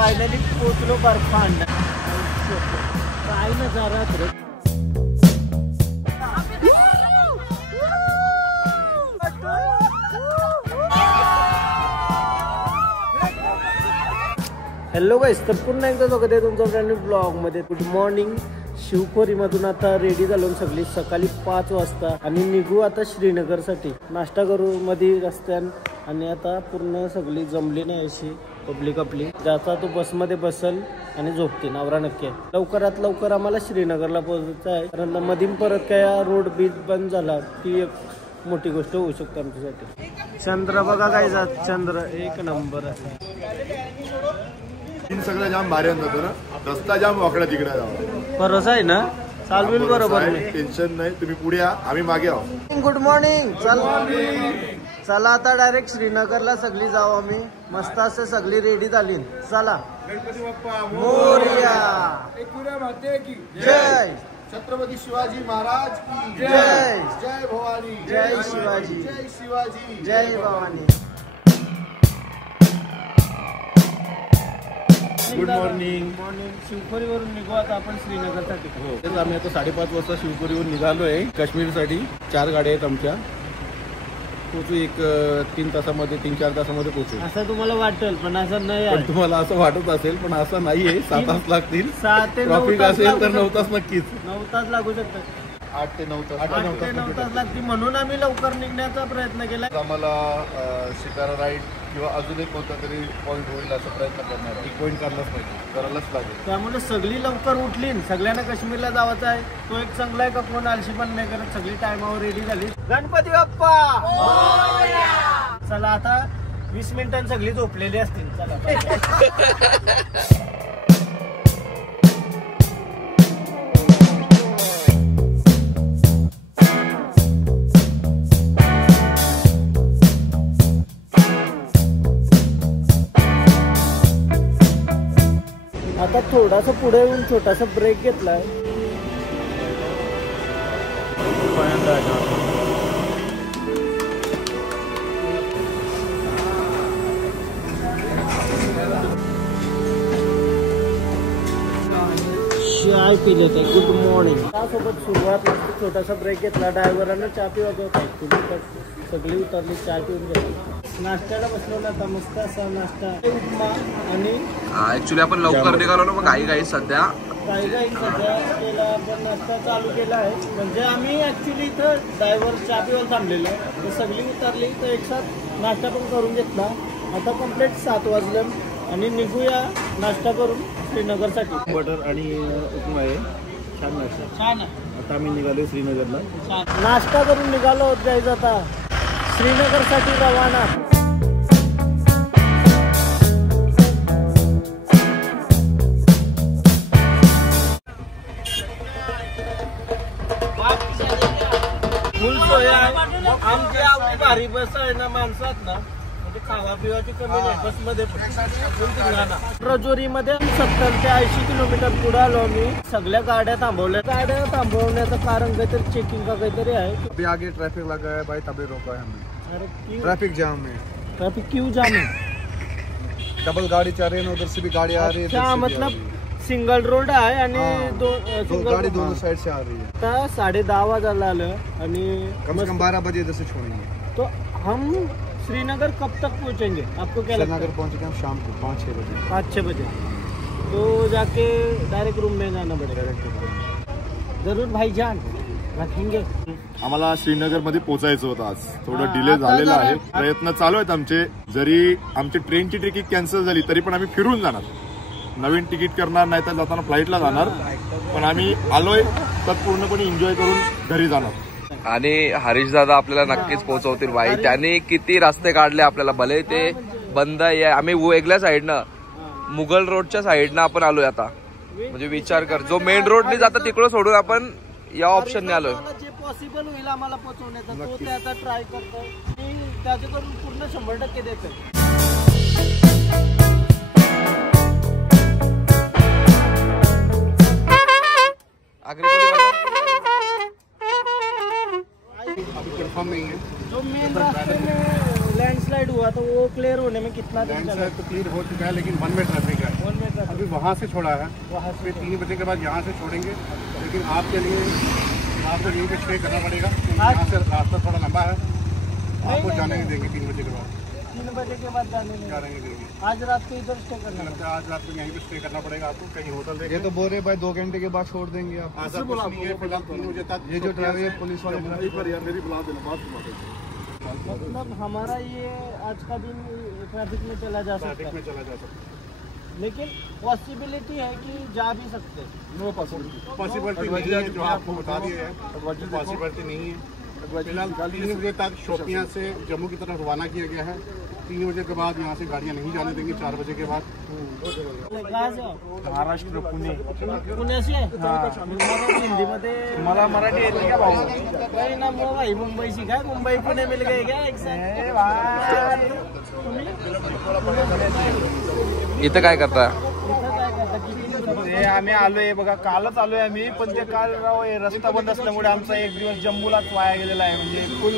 Finally पोचलो बर्फांड. काय नजारा रे. हॅलो गाईस, तर पुन्हा एकदा स्वागत आहे तुमचं ब्रँड न्यू ब्लॉगमध्ये. Good morning. शिवखोरीमधून आता रेडी झालो सगळी सकाळी 5 वाजता आणि निघू आता श्रीनगरसाठी. नाश्ता करू मध्ये रस्त्यान आणि आता पूर्ण सगळी जमली नाही अशी पब्लिक आपली. ज्याचा तो बसमध्ये बसल आणि झोपते नवरा नक्की आहे. लवकरात लवकर आम्हाला श्रीनगरला पोहोचायचं आहे, कारण मधीम परत काय रोड बीच बंद झाला ती एक मोठी गोष्ट होऊ शकते आमच्यासाठी. चंद्र बघा काय जात, चंद्र एक नंबर आहे. सगळं जाम भारी होतो ना, रस्ता जाम वाकडा तिकडे जावा. भरोसा आहे ना, चालवेल बरोबर. टेन्शन नाही, तुम्ही पुढे या, आम्ही मागे आहोत. Good morning. चला आता डायरेक्ट श्रीनगरला सगळी जाऊ आम्ही. मस्त असं सगळी रेडी झाली. चला. गणपती बाप्पा मोरया. जय छत्रपती शिवाजी महाराज की जय. जय भवानी. जय शिवाजी. जय शिवाजी. जय भवानी. Good morning. शिवखोरीवरून निघू आता आपण श्रीनगरसाठी. हो, आम्ही आता 5:30 वाजता शिवखोरीवरून निघालोय काश्मीरसाठी. 4 गाड्या आहेत आमच्या. पोचू एक 3-4 तासामध्ये पोचू असं तुम्हाला वाटेल, पण असं नाही पण आहे. तुम्हाला असं वाटत असेल, पण असं नाहीये. 7 तास लागतील. 7 ते 9 ट्रॉफिक तास असेल तर लागू 9 तास नक्कीच. 9 तास लागू शकतात. 8 ते 9 तास. 8 ते 9 तास लागतील, म्हणून आम्ही लवकर निघण्याचा प्रयत्न केला. आम्हाला शिकारा राईड किंवा अजून एक कोणता तरी पॉईंट होईल असा प्रयत्न करणार आहे. एक पॉईंट करायलाच पाहिजे, करायलाच लागेल. त्यामुळे सगळी लवकर उठली. सगळ्यांना काश्मीरला जायचं आहे. तो एक चांगला आहे का कोण आलशी पण नाही करत. सगळी टायमावर रेडी झाली. गणपती बाप्पा. चला आता 20 मिनिटांनी सगळी झोपलेली असतील. चला. आता थोडासा पुढे येऊन छोटासा ब्रेक घेतलाय. चाय पिले ते. Good morning. त्यासोबत सुरुवात छोटासा ब्रेक घेतला. ड्रायव्हरांना चहा पिवायचा होता. सगळी उतरली, चाय पिऊन घेतली. नाश्त्याला बसलो आता मस्त असा नाश्ता, उपमा आणि ऍक्च्युली आपण लवकर निघालो ना, मग काही सध्या केला. आपण नाश्ता चालू केला आहे. म्हणजे आम्ही ऍक्च्युली इथं ड्रायव्हर चहा पिवायला थांबलेलो आहे. तर सगळी उतरली तर एक साथ नाश्ता पण करून घेतला. आता कम्प्लीट 7 वाजलं आणि निघूया नाश्ता करून श्रीनगरसाठी. बटर आणि उपमा आहे. छान नाश्ता. छान आहे. आता आम्ही निघालो श्रीनगरला. नाश्ता करून निघालो होत जायचं आता श्रीनगरसाठी रवाना. फुल सोय आहे. आमची आवडी भारी बस आहे ना, माणसात ना म्हणजे खावा पिवाची कमी नाही बसमध्ये. रजोरीमध्ये 70 ते 80 किलोमीटर पुढे आलो आम्ही. सगळ्या गाड्या थांबवल्या. गाड्या थांबवण्याचं कारण काहीतरी चेकिंग का काहीतरी आहे. अभी आगे ट्रैफिक लगा है भाई, तभी रोका है हमें. अरे क्यों ट्रैफिक जाम है. ट्रैफिक क्यों जाम है? डबल गाड़ी चल रही है, उधर से भी गाड़ी आ रही है. अच्छा, मतलब सिंगल रोड आहे आणि दो गाड़ी दोनों साइड से आ रही है. आता 10:30 वाजायला आलं आणि कम से कम 12 बजे इधर से छोड़ेंगे. तो हम श्रीनगर कब तक पहुंचेंगे आपको क्या लगता है? श्रीनगर पहुंचेंगे हम शाम को 5-6 बजे. 5-6 बजे. तो जाके डायरेक्ट रूम में जाना पड़ेगा. जरूर भाईजान रखेंगे. आम्हाला श्रीनगर मध्ये पोहोचायचं होतं. आज थोडं डिले आता झालेला आहे. जरा- प्रयत्न चालू आहेत आमचे. जरी आमची ट्रेनची तिकीट कॅन्सल झाली तरी पण आम्ही फिरून जाणार. नवीन तिकीट करणार, नाही तर जाताना फ्लाईटला जाणार. पण आम्ही आलोय तर पूर्णपणे एन्जॉय करून घरी जाणार. आणि हरीश दादा आपल्याला नक्कीच पोहोचवतील भाई. त्यांनी किती रस्ते काढले आपल्याला, भले ते बंद आहे. आम्ही वेगळ्या साईडनं मुघल रोडच्या साईडनं आपण आलोय आता. म्हणजे विचार कर, जो मेन रोडने जाता तिकडं सोडून आपण या ऑप्शनने आलोय. जे पॉसिबल होईल आम्हाला पोहोचवण्याचा तो ते आता ट्राय करतोय. त्याच्याकडून पूर्ण 100% देतोय. कंफर्म नहीं है. जो मेन रास्ते में लैंडस्लाइड हुआ तो वो क्लियर होने में कितना दिन लगा? लैंडस्लाइड तो क्लियर हो चुका है, लेकिन वन वे ट्रैफिक है। 1 मिनट अभी वहाँ से छोड़ा है, वहाँ फिर 3 बजे के बाद यहाँ से छोड़ेंगे, लेकिन आपके लिए आपको यहीं पे स्टे करना पड़ेगा। यहाँ से रास्ता थोड़ा लंबा है, आपको जाने नहीं देंगे 3 बजे के बाद। 3 बजे के बाद जाने नहीं देंगे। आज रात को इधर स्टे करना लगता है आज रात को यहीं पे स्टे करना पड़ेगा आपको, कहीं होटल देख। ये तो बोल रहे भाई 2 घंटे के बाद छोड़ देंगे आप। ऐसा बोला फिलहाल 3 बजे तक। ये जो ट्रैफिक पुलिस वाले मेरी बुला देना, बात सुना देना। मतलब हमारा ये आज का दिन ट्रैफिक में चला जा सकता है, लेकिन पॉसिबिलिटी है कि जा भी सकते हैं। नो पॉसिबिलिटी नहीं है, जो आपको बता दिए है पॉसिबिलिटी नहीं है। फिलहाल 3 बजे तक शोपियां से जम्मू की तरफ रवाना किया गया है। 3 बजे के बाद यहाँ से गाड़ियाँ नहीं जाने देंगी, 4 बजे के बाद। कहाँ से? महाराष्ट्र पुणे। पुण्याशी आहे? हिंदीमध्ये मला मराठी येते का भाऊ? काही ना मग भाई मुंबईशी काय मुंबई पुणे मिल गए क्या एक इथं काय करता? आम्ही आलोय बघा, कालच आलोय आम्ही, पण ते काल राव रस्ता बंद असल्यामुळे आमचा एक दिवस जम्मूलाच वाया गेलेला आहे. म्हणजे फुल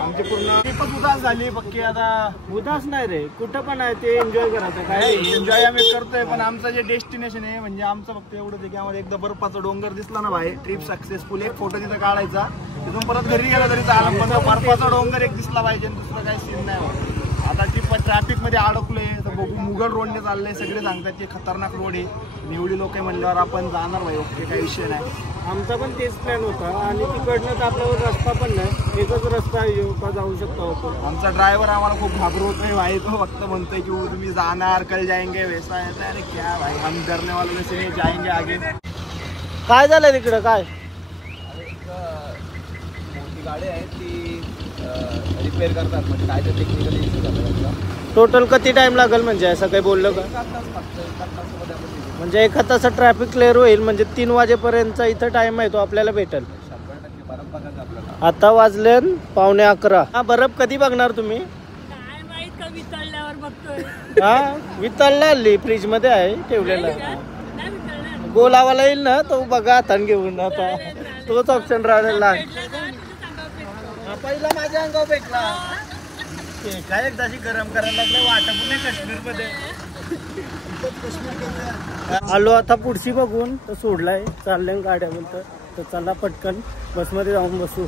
आमची पूर्ण ट्रिपच उदास झाली पक्की. आता उदास नाही रे, कुठं पण आहे ते एन्जॉय करायचं. काय एन्जॉय आम्ही करतोय, पण आमचं जे डेस्टिनेशन आहे म्हणजे आमचं फक्त एवढंच आहे की आम्हाला एकदा बर्फाचा डोंगर दिसला ना बाहेर, ट्रिप सक्सेसफुल. एक फोटो तिथं काढायचा, तिथून परत घरी गेला तरी चालेल, पण बर्फाचा डोंगर एक दिसला पाहिजे, दुसरं काही सीन नाही होत. आता ट्रॅफिक मध्ये अडकलोय तर बघू. मुघल रोडने चाललंय, सगळे सांगतात की खतरनाक रोड आहे. निवडी लोक म्हणल्यावर आपण जाणार भाई, ओके काही विषय नाही. आमचा पण तेच प्लॅन होता आणि तिकडनं तर आपल्यावर रस्ता पण नाही, एकच रस्ता आहे जाऊ शकतो आपण. आमचा ड्रायव्हर आम्हाला खूप घाबरवतोय भाई, तो फक्त म्हणतोय की तुम्ही जाणार, कल जाएंगे वैसा आहे. अरे क्या भाई, हम डरने वाले वैसे नहीं जाएंगे आगे. काय झालं तिकडं? काय मोठी गाडी आहे ती रिपेअर करतात, म्हणजे काय ते टेक्निकल इश्यू झाला. टोटल किती टाइम लागेल म्हणजे असं काही बोललं का? म्हणजे 1 तासात ट्रॅफिक क्लिअर होईल, म्हणजे 3 वाजेपर्यंत इथं टाइम आहे तो आपल्याला भेटेल. आता वाजले 11:15. हा, बर्फ कधी बघणार तुम्ही? हा, वितळला हल्ली फ्रीज मध्ये आहे ठेवलेला. बोलावाला येईल ना तो बघा हातान घेऊन. आता तोच ऑप्शन राहिलेला. पहिला माझ्या अंगावर भेटला काय, एकदाशी गरम करायला लागलं वाटप नाही काश्मीर मध्ये. आलो आता पुढची बघून तर सोडलाय, चाललंय गाड्या बोलतं तर चला पटकन बसमध्ये जाऊन बसू.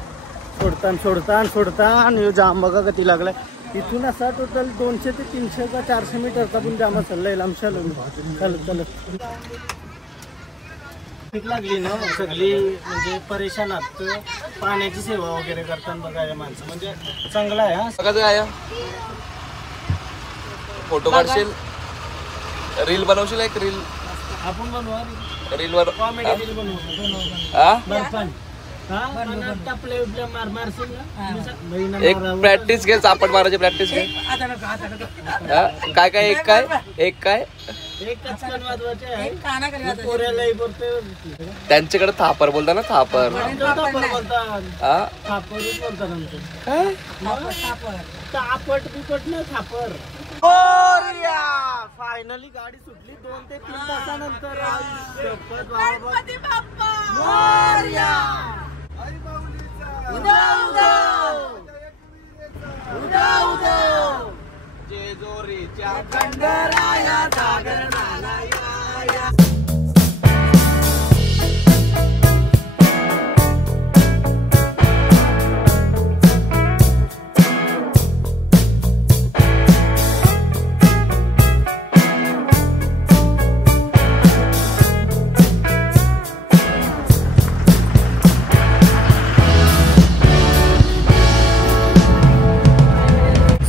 सोडता आणि जाम बघा किती लागलाय. इथून असा टोटल 200 ते 300 का 400 मीटरचा पण जाम चाललाय लांबशाल. चालत ठीक लागली ना सगळी, म्हणजे परेशानात. पाण्याची सेवा वगैरे करताना बघायला माणसं, म्हणजे चांगला आहे. हा बघा काय फोटो काढशील, रील बनवशील, एक रील आपण बनवा, रील वर कॉमेडी रील बनवू. एक प्रॅक्टिस घे, चापट मारायची प्रॅक्टिस घे. काय काय एक काय त्यांच्याकडे थापर बोलता ना, थापर. फायनली गाडी सुटली 2 ते 3 तासानंतर. जेजोरीच्या खंडराया सागर नालाया.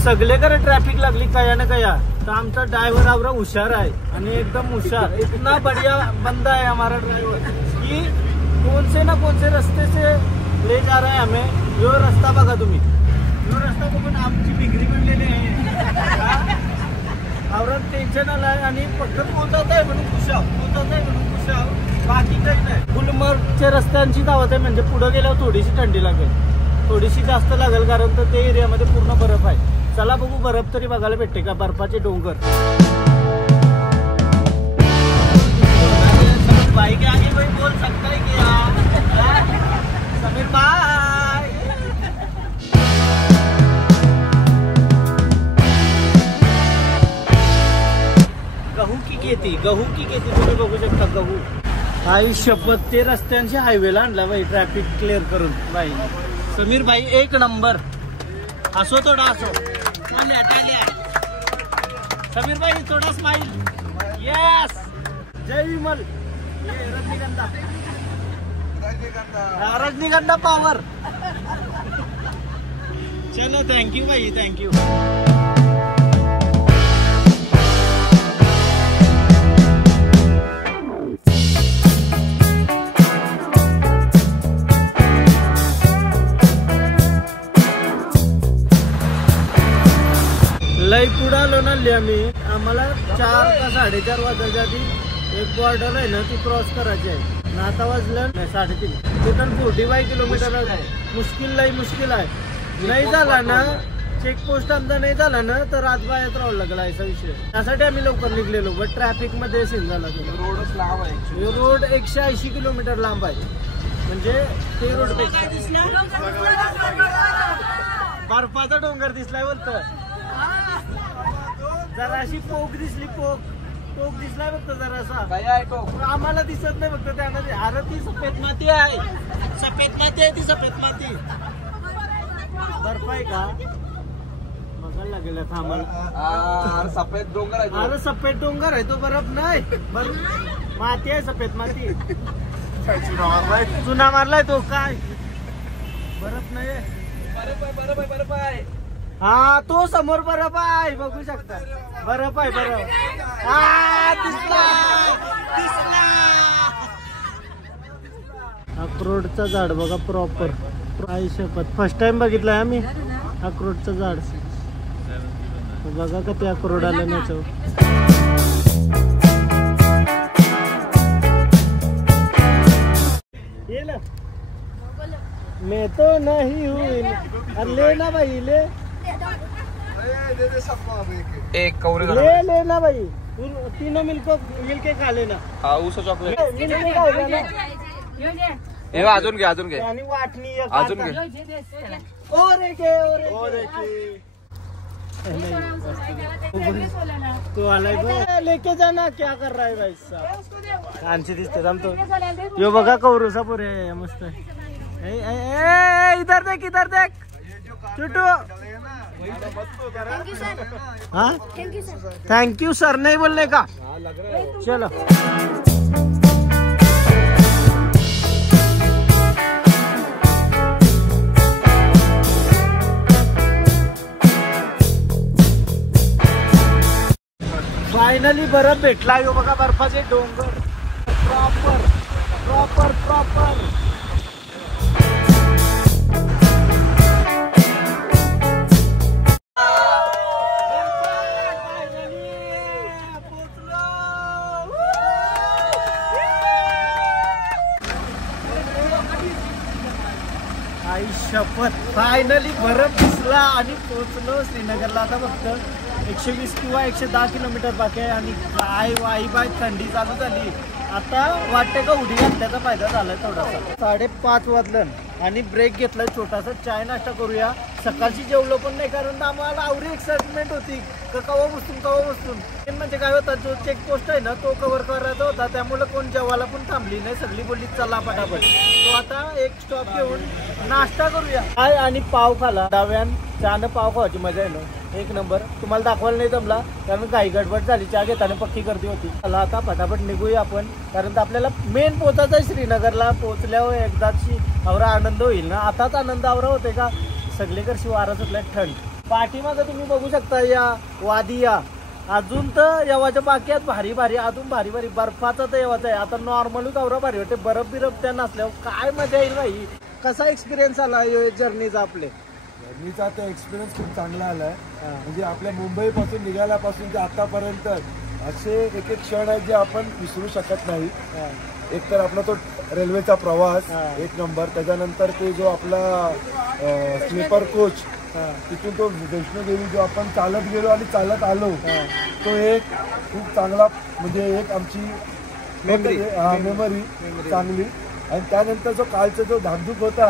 सगळीकडे ट्रॅफिक लागली कया ना कया. तर आमचा ड्रायव्हर आवरा हुशार आहे आणि एकदम हुशार. इतना बढ़िया बंदा है हमारा ड्राइवर कि कौन से ना कौन से रस्ते से ले जा रहा है हमें. यो रस्ता बघा तुम्ही, यो रस्ता बघून आमची बिगरी बनलेली आहे. आवरात टेन्शन आलाय आणि फक्त पोहोचत आहे म्हणून खुशाव, बाकी काही नाही. गुलमर्गच्या रस्त्यांची दावत आहे, म्हणजे पुढे गेल्यावर थोडीशी थंडी लागेल, थोडीशी जास्त लागेल, कारण तर ते एरियामध्ये पूर्ण बर्फ आहे. चला बघू बर्फ तरी बघायला भेटते का, बर्फाचे डोंगर. बाईक आगे कोई बोल सकता है क्या समीर भाई. केती गहू की केती तुम्ही बघू शकता गहू. आई शपथ ते रस्त्यांच्या हायवेला आणला बाई ट्रॅफिक क्लिअर करून बाई. समीर भाई एक नंबर. असो थोडा असो समीर भाई थोडा स्माइल. यस जय विमल. रजनीगंधा पावर. चलो थँक्यू भाई थँक्यू. लई पुढे आलो ना आम्ही. आम्हाला 4 का 4:30 वाजायच्या आधी एक बॉर्डर आहे ना ती क्रॉस करायची आहे. आता वाजलं 3:30. टोटल 45 किलोमीटर आहे. मुश्किल आहे. नाही झाला ना चेकपोस्ट आमचा नाही झाला ना तर आज बाहेर राहावं लागला असा विषय. त्यासाठी आम्ही लवकर निघलेलो बट ट्रॅफिक मध्ये सीन झाला. रोडच लांब आहे. रोड 180 किलोमीटर लांब आहे. म्हणजे ते रोड बर्फाचा डोंगर दिसलाय बोलत. जराशी पोक दिसली. पोक दिसलाय फक्त जरासा. आम्हाला दिसत नाही फक्त त्यामध्ये. अरे ती सफेद माती आहे. ती सफेद माती. बर्फ आहे का बघायला लागेल आम्हाला. सफेद डोंगर आहे. अरे सफेद डोंगर आहे तो बर्फ नाही. बर्फ माती आहे सफेद माती. चुना मारलाय तो काय बर्फ नाही. बर्फ आहे. हा तो समोर बर्फ आहे बघू शकता. बर्फ आहे दिसला. अक्रोडचं झाड बघा प्रॉपर. आई शपथ फर्स्ट टाइम बघितलंय आम्ही अक्रोडचं झाड. बघा का ते अक्रोड आलं नाचं. मैं तो नहीं हूँ. लेना भाई ले. एक कवरे ले ना भाई. तीनों मिलके खा लेना. ऊस चॉकलेट. हे अजून घे आणि वाटणी अजून घे. और एक तो आलाय लेके जाना. क्या कर रहा है भाई साहब. कांची दिसते थांबतो. यो बघा कौरुसा पुरे मस्त. इधर देख छोटू. हाँ थैंक यू सर नहीं बोलने का. चलो फायनली बर्फ भेटला. यो बघा बर्फाचे डोंगर प्रॉपर. आई शपथ फायनली बर्फ दिसला आणि पोहोचलो श्रीनगरला. आता फक्त 120 किंवा 110 किलोमीटर बाकी आहे. आणि काय वाई थंडी चालू झाली. आता वाटते का उडी घातल्याचा फायदा झालाय थोडासा. 5:30 वाजलं आणि ब्रेक घेतलाय छोटासा. चाय नाश्ता करूया. सकाळची जेवलो पण नाही कारण आम्हाला आवडी एक्साइटमेंट होती कवा बसतून. म्हणजे काय होता जो चेकपोस्ट आहे ना तो कव्हर करायचा होता. त्यामुळे कोण जेवायला पण थांबली नाही. सगळी बोलली चला पटापट. तो आता एक स्टॉप घेऊन नाश्ता करूया. काय आणि पाव खाला. डाव्यान चहानं पाव खावायची मजा आहे ना एक नंबर. तुम्हाला दाखवायला नाही जमला कारण काही गडबड झाली. चहा घेताना पक्की गर्दी होती. चला आता पटापट निघूया आपण कारण आपल्याला मेन पोहोचायचं आहे श्रीनगरला. पोहोचल्यावर एकदाची आवरा आनंद होईल ना. आताच आनंद आवरा होते का सगळीकडे शिवारा सुटलाय. थंड पाठीमागं तुम्ही बघू शकता या वादिया. अजून तर येवाच्या बाकी आहेत भारी अजून भारी बर्फाचा तर येवाचा आहे. आता नॉर्मलच आवरा भारी होते. बर्फ त्या नसल्यावर काय मजा येईल भाई. कसा एक्सपिरियन्स आला जर्नीचा. जर्नीचा तर एक्सपिरियन्स खूप चांगला आलाय. म्हणजे आपल्या मुंबई पासून निघाल्यापासून ते आतापर्यंत असे एक क्षण आहेत जे आपण विसरू शकत नाही. एक तर आपला तो रेल्वेचा प्रवास एक नंबर. त्याच्यानंतर ते जो आपला स्लीपर कोच तिथून तो वैष्णोदेवी जो आपण चालत गेलो आणि चालत आलो तो एक खूप चांगला म्हणजे एक आमची मेमरी चांगली. आणि त्यानंतर जो कालचा जो धाकधूक होता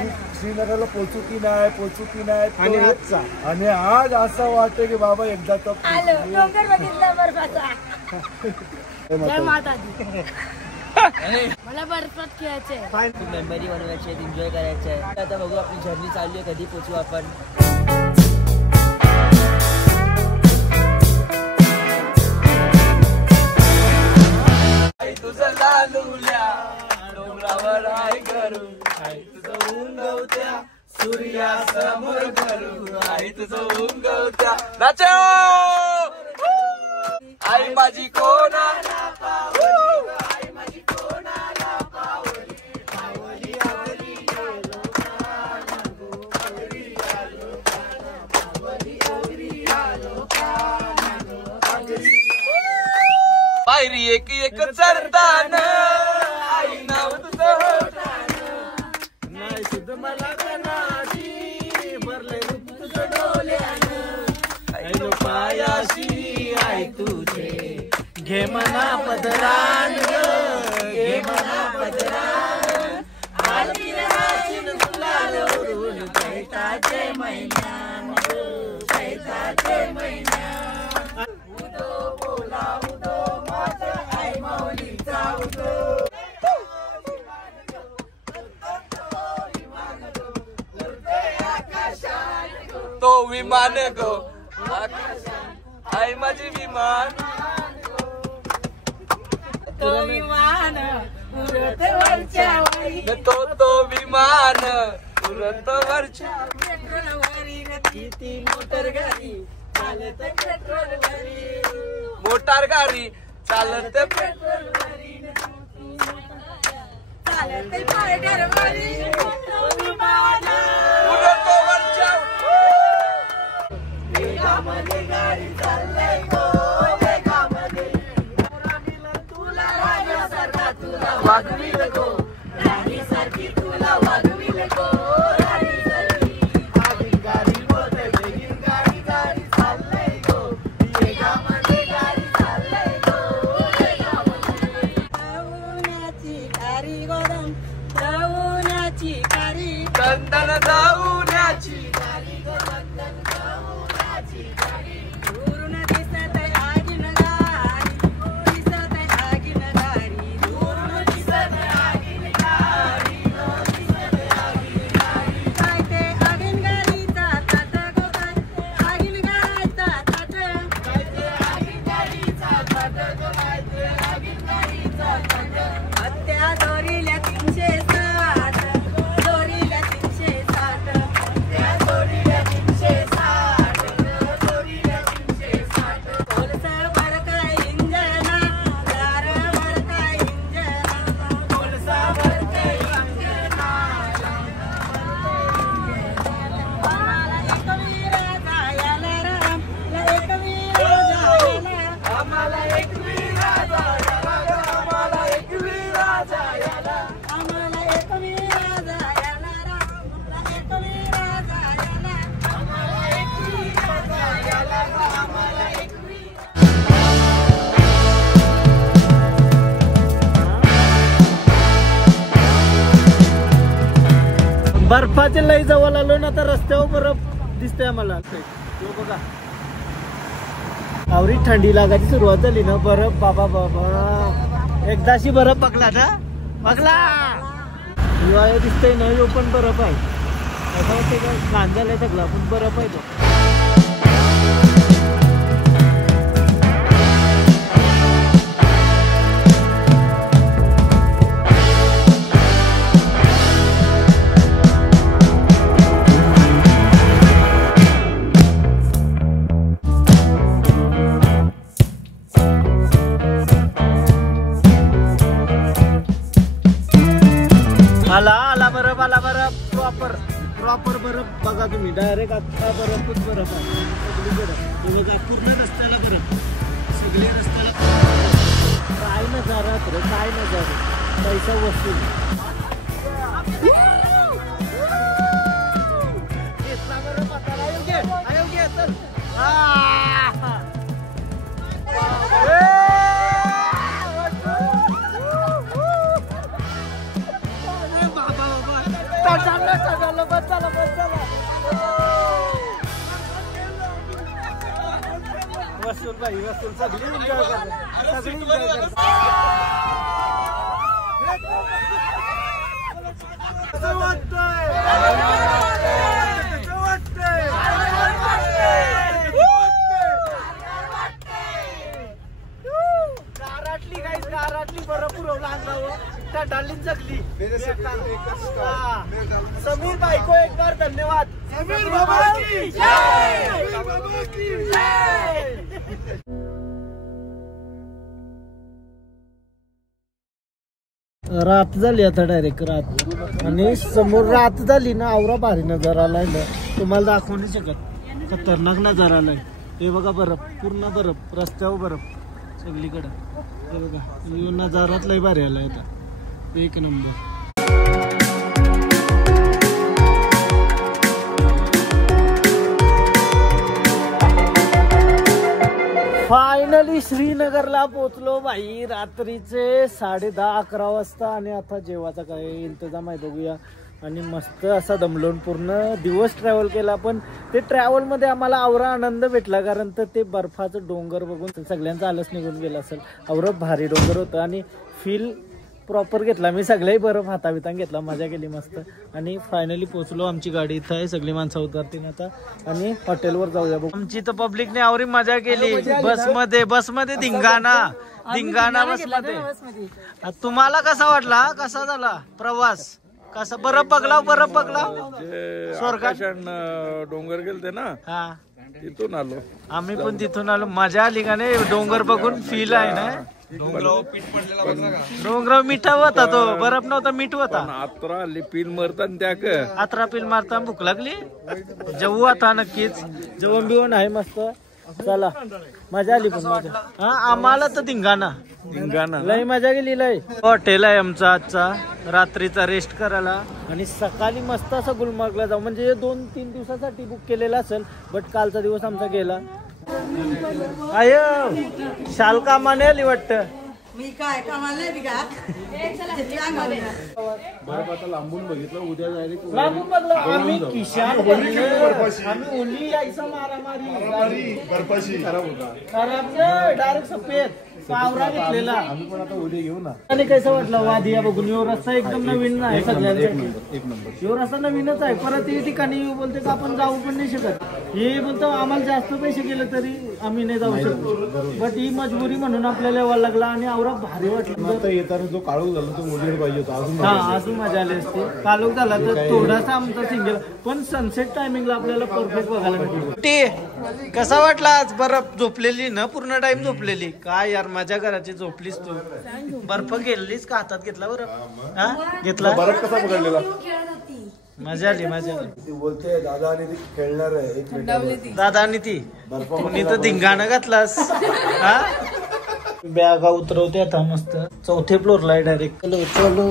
की श्रीनगरला पोचू की नाही आणि आज असं वाटतं की बाबा एकदा तर जय माता दी. मला बर्फात खेळायचंय. खूप मेमरी बनवायची आहेत, एन्जॉय करायचं आहे. आता बघू आपली जर्नी चालू आहे, कधी पोचू आपण. तुझं लालूल्या डोंगरावर आहे करू, आई तुझं उंगवत्या सूर्यासमोर करू, आई तुझं उंगवत्या नाचो आई माझी कोणाला पावली, आई माझी कोणाला पावली, पावली आवली गेलो कानागो, पावली आलो काना, पावली आवली आलो कानागो, पावली पायरी एक एक चढताना आई नाव तुझं होताना, नाही सुद्धा मला कनाची भरले रूप तुझं डोल्यानं, आई नो पायाशी आई तुझे घे मना पदरान घे मना पदरान, आरती राजीन फुलाल उडून चैताचे महिन्यान, चैताचे महिन्यान, उदो बोला उदो माझा आई माऊलीचा उदो, तो विमान गो आकाशात, आई माझी विमान, तो विमान उडत वरच्या वारी, तो विमान उडत वरच्या पेट्रोलवरी किती मोटर गाडी चालत पेट्रोलवरी, मोटार गाडी चालत पेट्रोलवरी चालत पायडरवरी, तो विमान उडत वरच्या वेगामध्ये गाडी चाललंय गो, वेगामध्ये तुला राजासारखा तुला वागविल गो, राणीसारखी तुला वागविल गो, राणीसारखी आगीन गाडी बोलते वेगीन गाडी गाडी चाललंय गो, वेगामध्ये गाडी चाललंय गो, वेगामध्ये जाऊनाची कारी गोदम, जाऊनाची कारी चंदन जाऊण्याची दूरून दिसत आगीन गाडी, दिसत आगीन गाडी, दूरून दिसत आगीन गाडी, दिसत आगीन गाडी, काय ते आगीन गाडीचा ताट गो, काय ते आगीन गाडीचा ताट, काय ते आगीन गाडीचा ताट गो, काय ते आगीन गाडीचा ताट, हत्या दोरील्या 360, दोरील्या 360, हत्या दोरील्या 360, दोरील्या 360, कोलसा भरकाय इंजना, दार भरकाय इंजना, कोलसा भरकाय इंजना, आम्हाला एकवीरा जायला राम, एकवीरा जायला, आम्हाला एक वीरा जायला, आम्हाला एक वीरा जायला, आम्हाला एकवीरा जायला राम, एकवीरा जायला, आम्हाला एकवीरा जायला, आम्हाला एकवीरा. बर्फाच्या लई जवळ आलो ना, तर रस्त्यावर बर्फ दिसतोय आम्हाला. तो बघा आवरी थंडी लागायची सुरुवात झाली ना, बर्फ बाबा बाबा एकदाशी बर्फ बघला ना, बघला हिवाळा दिसतोय ना, यो पण बर्फ आहे. असं वाटतं का घाण झालाय सगळा, पण बर्फ आहे तो. आला बरफ प्रॉपर बरफ बघा तुम्ही, डायरेक्ट आता बरफच बरफ आहे, सगळी बरफ. तुम्ही बघा पूर्ण रस्त्याला बरफ, सगळे रस्त्याला काय नजारा रे, काय नजारा, पैसा वस्तू बरफ आता अयोग्य चल. वसूल भाई वसूल सगळी एन्जॉय करतात, सगळी एन्जॉय करतात. गाराटली गाईस, गाराटली बरं पुरवला अंगावर त्या डालीन जगली. समीर बायको एकदा धन्यवाद. समीर बाबा की जय, समीर बाबा की जय. रात झाली आता डायरेक्ट रात, आणि समोर रात झाली ना आवरा भारी नजारा आलाय ना, तुम्हाला दाखवू नाही शकत. खतरनाक नजारा आलाय. हे बघा बर्फ, पूर्ण बर्फ, रस्त्यावर बर्फ सगळीकडे. हे बघा नजारात लय भारी आलाय आता, एक नंबर. फायनली श्रीनगरला पोहोचलो भाई, रात्रीचे 10:30-11 वाजता. आणि आता जेवायचा काय इंतजाम आहे बघूया. आणि मस्त असा दमलोन पूर्ण दिवस ट्रॅव्हल केला, पण ते ट्रॅव्हलमध्ये आम्हाला आवरा आनंद भेटला, कारण तर ते बर्फाचं डोंगर बघून सगळ्यांचा आलस निघून गेला असेल. आवरा भारी डोंगर होतं आणि फील प्रॉपर घेतला मी, सगळ्याही बर्फ हाताबितान घेतला, मजा केली मस्त. आणि फायनली पोहोचलो. आमची गाडी इथं आहे, सगळी माणसं उतरतील आता आणि हॉटेलवर जाऊया. आमची तर पब्लिकने आवरी मजा केली बसमध्ये धिंगाणा बसमध्ये. तुम्हाला कसा वाटला, कसा झाला प्रवास, कसा? बर्फ बघला स्वर्गात डोंगर गेलते ना, हा तिथून आलो आम्ही पण तिथून आलो. मजा आली का नाही डोंगर बघून? फील आहे ना. डोंगराव मिठा होता तो, बर्फ नव्हता, मीठ होता. आत्रा पील मारताना त्या आत्रा पील मारता भूक लागली. जेवू आता नक्कीच, जेवण बिवण आहे मस्त. चला मजा आली पण मजा. हा आम्हाला तर धिंगाणा लय मजा गेली लय. हॉटेल आहे आमचा आजचा रात्रीचा रेस्ट करायला, आणि सकाळी मस्त असं गुलमर्गला जाऊ. म्हणजे 2-3 दिवसासाठी बुक केलेला असेल, बट कालचा दिवस आमचा गेला. आय शाल कामाने आली वाटतं. मी काय कामाला लांबून बघितलं, उद्या डायरेक्ट आम्ही किशान आम्ही ओली यायचा मारामारी बर्फाशी खराब होता, खराब डायरेक्ट सफेद पावरा घेतलेला. आम्ही पण आता उद्या घेऊ ना. आणि कसं वाटलं वादिया बघून? यो रस्ता एकदम नवीन आहे सगळ्यांसाठी. एक नंबर. यो रस्ता नवीनच आहे. परत हे ठिकाणी बोलते का आपण जाऊ पण नाही शकत. हे बोलतो आम्हाला जास्त पैसे गेले तरी आम्ही नाही जाऊ शकतो, बट ही मजबुरी म्हणून आपल्याला यावं लागला. आणि आवरा भारी वाटलं. आता येताना जो काळोख झाला तो मोजेड पाहिजे होता, अजून हा अजून मजा आली असते. कालोख झाला तर थोडासा आमचा सिंगल, पण सनसेट टायमिंगला आपल्याला परफेक्ट बघायला भेटली. कसा वाटला आज? बर्फ झोपलेली ना, पूर्ण टाइम झोपलेली. काय यार मजा करायची, झोपलीस तू. बर्फ गेलीस का हातात घेतला बर्फ? हा घेतला. बर्फ कसा पकडलेला? मजा आली मजा आली. ती बोलते दादा आणि ती खेळणार आहे एक मिनिट. दादा आणि ती कोणी तर धिंगाणं घातलास. हा बॅगा उतरवते आता मस्त. 4थ्या फ्लोअरला आहे डायरेक्ट. चलो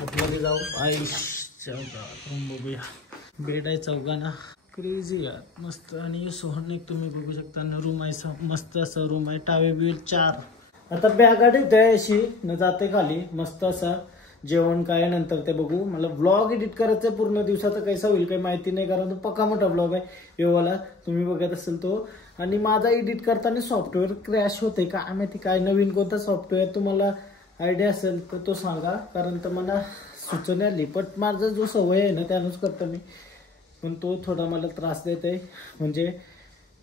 आतमध्ये जाऊ. बघूया. बेड आहे चौघांना. क्रेझी यार मस्त. आणि सोहन एक तुम्ही बघू शकता ना, रूम आहे मस्त असं रूम आहे. टावे बिल 4. आता बॅगा देते अशी न जाते खाली मस्त असा. जेवण काय नंतर ते बघू. मला व्लॉग एडिट करायचं पूर्ण दिवसाचा, कैसा होईल काही माहिती नाही, कारण तो पक्का मोठा व्लॉग आहे योवाला, तुम्ही बघत असेल तो. आणि माझा एडिट करताना सॉफ्टवेअर क्रॅश होते काय माहिती, काय नवीन कोणता सॉफ्टवेअर तुम्हाला आयडिया असेल तर तो सांगा, कारण तर मला सुचना आली. पण माझा जो सवय आहे ना त्यानुसार करतो मी, पण तो थोडा मला त्रास देत आहे. म्हणजे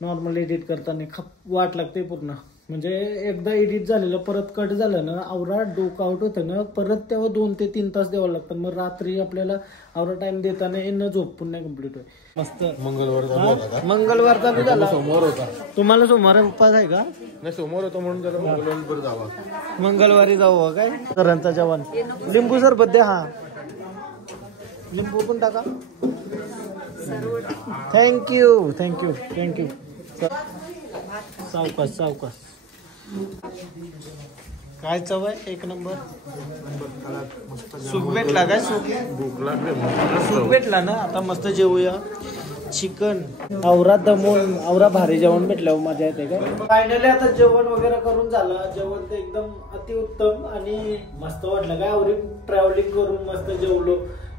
नॉर्मल एडिट करताना वाट लागते पूर्ण. म्हणजे एकदा एडिट झालेलं परत कट झालं ना, आवरा डोकं आउट होतं ना, परत तेव्हा 2 ते 3 तास द्यावं लागतं. मग रात्री आपल्याला आवरा टाइम देताना न झोप पुन्हा कम्प्लीट होईल. मस्त. मंगळवार चालू झाला. सोमवार होता. तुम्हाला सोमवार उपवास आहे का? नाही सोमवार होता म्हणून त्याला मंगळवारी जावा. मंगळवारी जाऊ काय? सरांचा जेवण. लिंबू सरबत द्या. हा लिंबू पण टाका. Thank you thank you thank you. सावकाश सावकाश. काय चव आहे? एक नंबर. सूप भेटला काय? सूप भेटला ना. आता मस्त जेवूया. चिकन आवरा दमून आवरा भारी जेवण भेटल्यावर मजा येते काय. फायनली आता जेवण वगैरे करून झालं. जेवण तर एकदम अतिउत्तम आणि मस्त वाटलं काय. आवरी ट्रॅव्हलिंग करून मस्त जेवलो.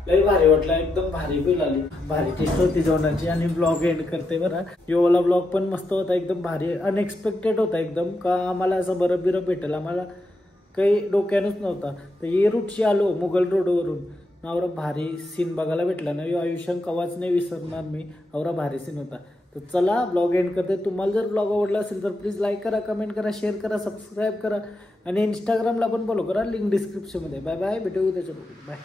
लई भारी वाटलं, एकदम भारी फील आली, भारी टेस्ट होती जेवणाची. आणि ब्लॉग एंड करते बरं. योवाला ब्लॉग पण मस्त होता, एकदम भारी अनएक्सपेक्टेड होता एकदम. का आम्हाला असं बरं बिरं भेटेल आम्हाला काही डोक्यानच नव्हता. तर ये रूटशी आलो मुघल रोडवरून, आवरा भारी सीन बघायला भेटला ना, आयुष्यात कवाच नाही विसरणार मी. आवरा भारी सीन होता. तर चला ब्लॉग एंड करते. तुम्हाला जर ब्लॉग आवडला असेल तर प्लीज लाईक करा, कमेंट करा, शेअर करा, सबस्क्राईब करा आणि इंस्टाग्रामला पण फॉलो करा, लिंक डिस्क्रिप्शनमध्ये. बाय बाय, भेटू त्याच्यामध्ये. बाय.